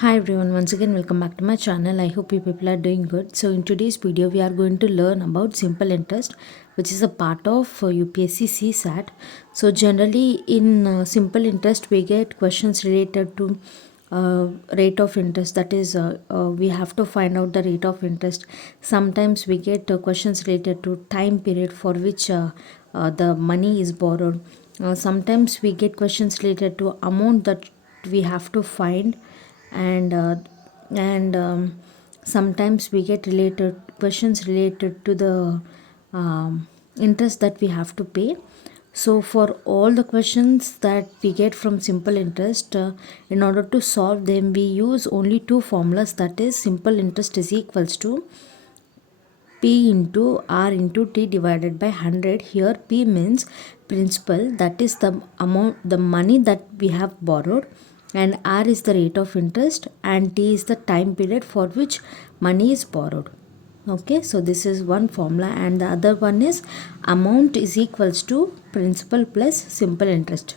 Hi everyone, once again welcome back to my channel. I hope you people are doing good. So in today's video we are going to learn about simple interest, which is a part of UPSC CSAT. So generally in simple interest we get questions related to rate of interest, that is we have to find out the rate of interest. Sometimes we get questions related to time period for which the money is borrowed. Sometimes we get questions related to amount that we have to find, and sometimes we get related questions related to the interest that we have to pay. So for all the questions that we get from simple interest, in order to solve them we use only two formulas, that is simple interest is equals to P into R into T divided by 100. Here P means principal, that is the amount, the money that we have borrowed, and R is the rate of interest, and T is the time period for which money is borrowed. Okay, so this is one formula, and the other one is amount is equals to principal plus simple interest.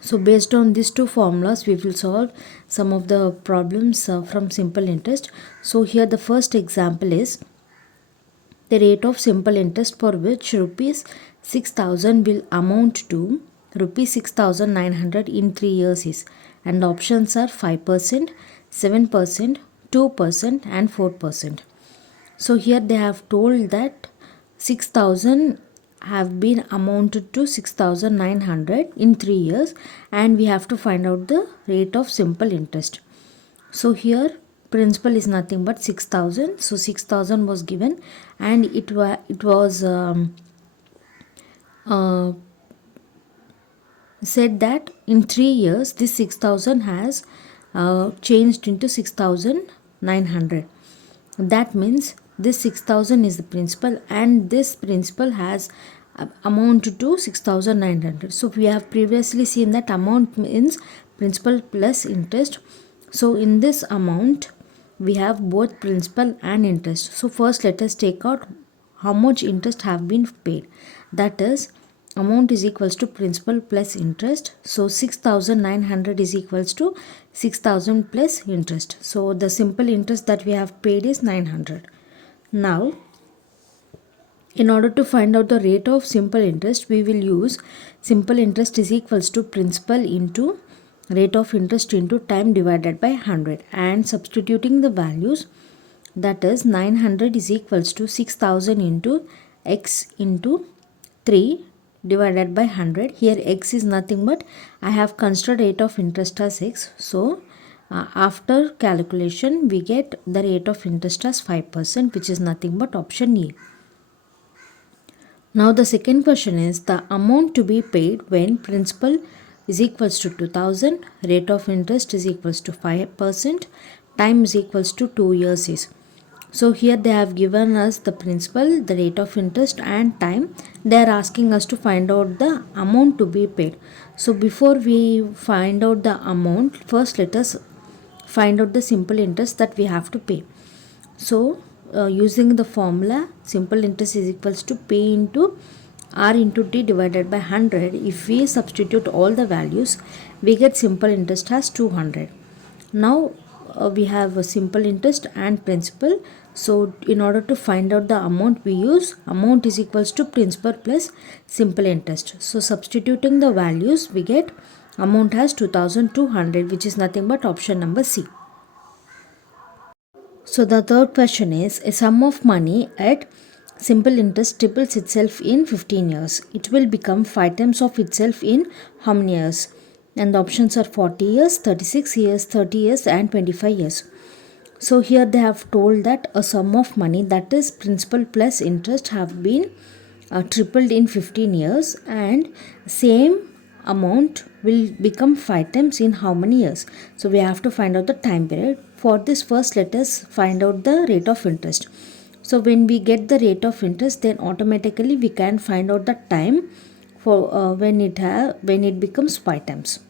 So based on these two formulas we will solve some of the problems from simple interest. So here the first example is the rate of simple interest for which rupees 6,000 will amount to rupees 6,900 in 3 years is, and the options are 5%, 7%, 2% and 4%. So here they have told that 6,000 have been amounted to 6,900 in 3 years, and we have to find out the rate of simple interest. So here principal is nothing but 6,000. So 6,000 was given, and it was said that in 3 years this 6,000 has changed into 6,900. That means this 6,000 is the principal, and this principal has amount to 6,900. So we have previously seen that amount means principal plus interest. So in this amount we have both principal and interest. So first let us take out how much interest have been paid. That is, amount is equals to principal plus interest. So 6,900 is equals to 6,000 plus interest. So the simple interest that we have paid is 900. Now in order to find out the rate of simple interest, we will use simple interest is equals to principal into rate of interest into time divided by 100, and substituting the values, that is 900 is equals to 6,000 into x into 3 divided by 100. Here x is nothing but I have considered rate of interest as x. So after calculation we get the rate of interest as 5%, which is nothing but option E. Now the second question is the amount to be paid when principal is equals to 2,000, rate of interest is equals to 5%, time is equals to 2 years is. So here they have given us the principal, the rate of interest and time. They are asking us to find out the amount to be paid. So before we find out the amount, first let us find out the simple interest that we have to pay. So using the formula simple interest is equals to P into R into T divided by 100. If we substitute all the values we get simple interest as 200. Now we have a simple interest and principal. So in order to find out the amount, we use amount is equals to principal plus simple interest. So substituting the values we get amount as 2,200, which is nothing but option number C. So the third question is a sum of money at simple interest triples itself in 15 years. It will become 5 times of itself in how many years? And the options are 40 years, 36 years, 30 years and 25 years. So here they have told that a sum of money, that is principal plus interest, have been tripled in 15 years, and same amount will become 5 times in how many years? So we have to find out the time period. For this, first let us find out the rate of interest. So when we get the rate of interest, then automatically we can find out the time for when it becomes 5 times.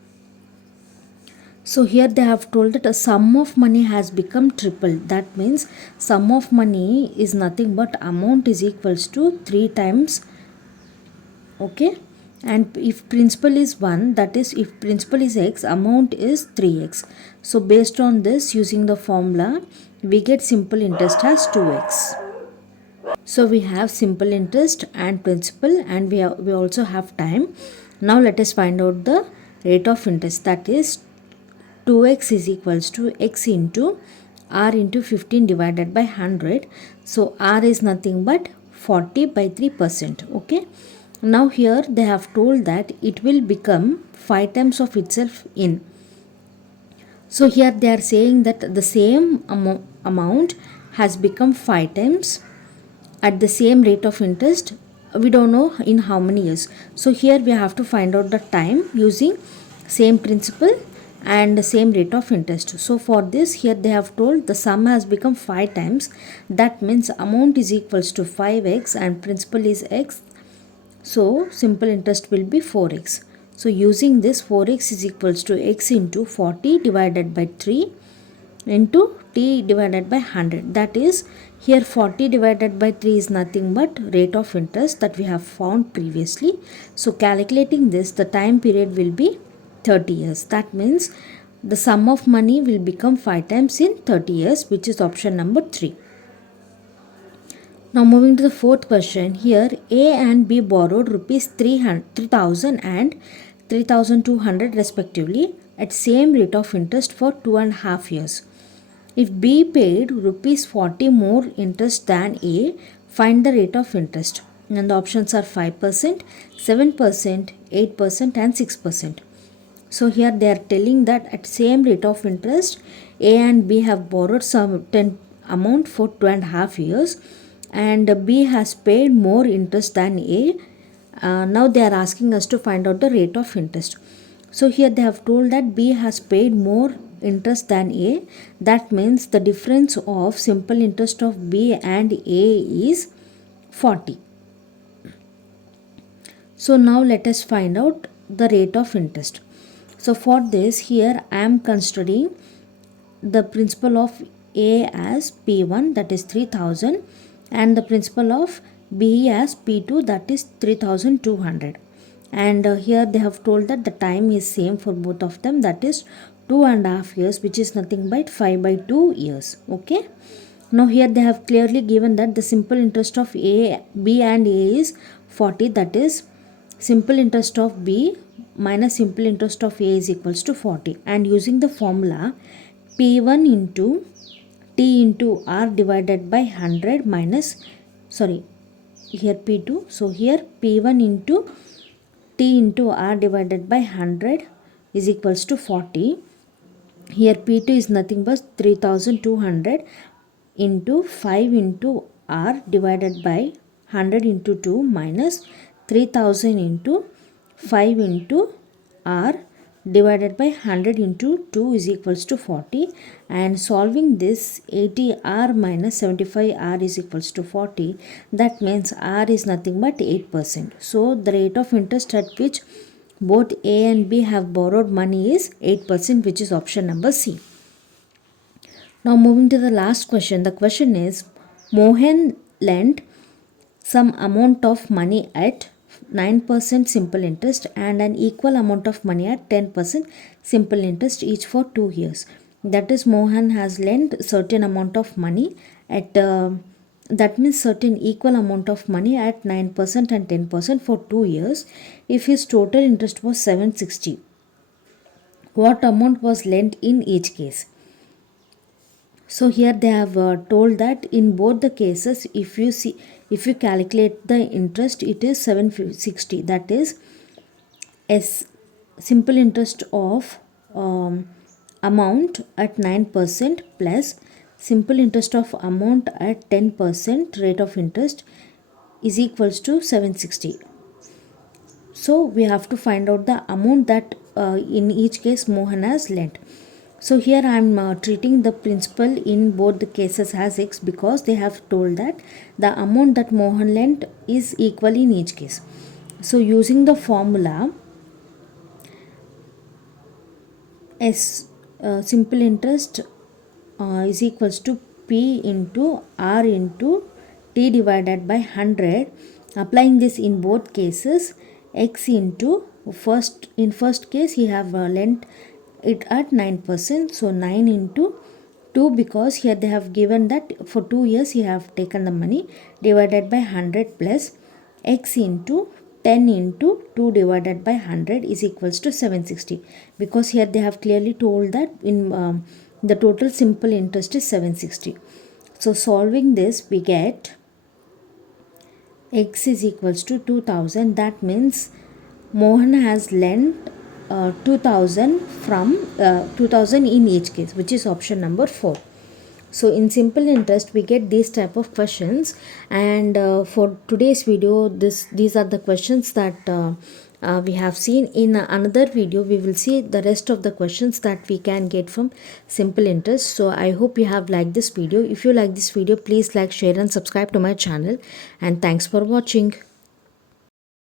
So here they have told that a sum of money has become triple. That means sum of money is nothing but amount is equals to 3 times. Okay, and if principal is 1, that is if principal is x, amount is 3x. So based on this, using the formula, we get simple interest as 2x. So we have simple interest and principal, and we also have time. Now let us find out the rate of interest, that is 2x is equals to x into r into 15 divided by 100. So r is nothing but 40 by 3%. Okay. Now here they have told that it will become 5 times of itself in. So here they are saying that the same amount has become 5 times at the same rate of interest. We don't know in how many years. So here we have to find out the time using same principle and the same rate of interest. So for this, here they have told the sum has become 5 times. That means amount is equals to 5x and principal is x. So simple interest will be 4x. So using this, 4x is equals to x into 40 divided by 3 into t divided by 100. That is, here 40 divided by 3 is nothing but rate of interest that we have found previously. So calculating this, the time period will be 30 years. That means the sum of money will become 5 times in 30 years, which is option number 3. Now moving to the fourth question. Here A and B borrowed rupees 3,000 and 3,200 respectively at same rate of interest for 2.5 years. If B paid rupees 40 more interest than A, find the rate of interest. And the options are 5%, 7%, 8% and 6%. So here they are telling that at same rate of interest, A and B have borrowed some amount for 2.5 years and B has paid more interest than A. Now they are asking us to find out the rate of interest. So here they have told that B has paid more interest than A. That means the difference of simple interest of B and A is 40. So now let us find out the rate of interest. So for this, here I am considering the principal of A as P1, that is 3,000, and the principal of B as P2, that is 3,200. And here they have told that the time is same for both of them, that is 2.5 years, which is nothing but 5 by 2 years. Okay. Now here they have clearly given that the simple interest of B and A is 40, that is simple interest of B minus simple interest of A is equals to 40. And using the formula P1 into T into R divided by 100 minus, here P2. So here P1 into T into R divided by 100 is equals to 40. Here P2 is nothing but 3,200 into 5 into R divided by 100 into 2 minus 3,000 into 5 into R divided by 100 into 2 is equals to 40. And solving this, 80R minus 75R is equals to 40. That means R is nothing but 8%. So the rate of interest at which both A and B have borrowed money is 8%, which is option number C. Now moving to the last question. The question is, Mohan lent some amount of money at 9% simple interest and an equal amount of money at 10% simple interest each for 2 years. That is, Mohan has lent certain amount of money at that means certain equal amount of money at 9% and 10% for 2 years. If his total interest was 760, what amount was lent in each case? So here they have told that in both the cases, if you calculate the interest, it is 760. That is S simple interest of amount at 9% plus simple interest of amount at 10% rate of interest is equals to 760. So we have to find out the amount that in each case Mohan has lent. So here I am treating the principal in both the cases as x because they have told that the amount that Mohan lent is equal in each case. So using the formula S simple interest is equals to P into R into T divided by 100. Applying this in both cases, x into first case he have lent it at 9%, so 9 into 2, because here they have given that for 2 years he have taken the money, divided by 100 plus x into 10 into 2 divided by 100 is equals to 760, because here they have clearly told that in the total simple interest is 760. So solving this we get x is equals to 2000. That means Mohan has lent 2000 from 2000 in each case, which is option number 4. So in simple interest we get these type of questions, and for today's video these are the questions that we have seen. In another video we will see the rest of the questions that we can get from simple interest. So I hope you have liked this video. If you like this video, please like, share and subscribe to my channel, and thanks for watching.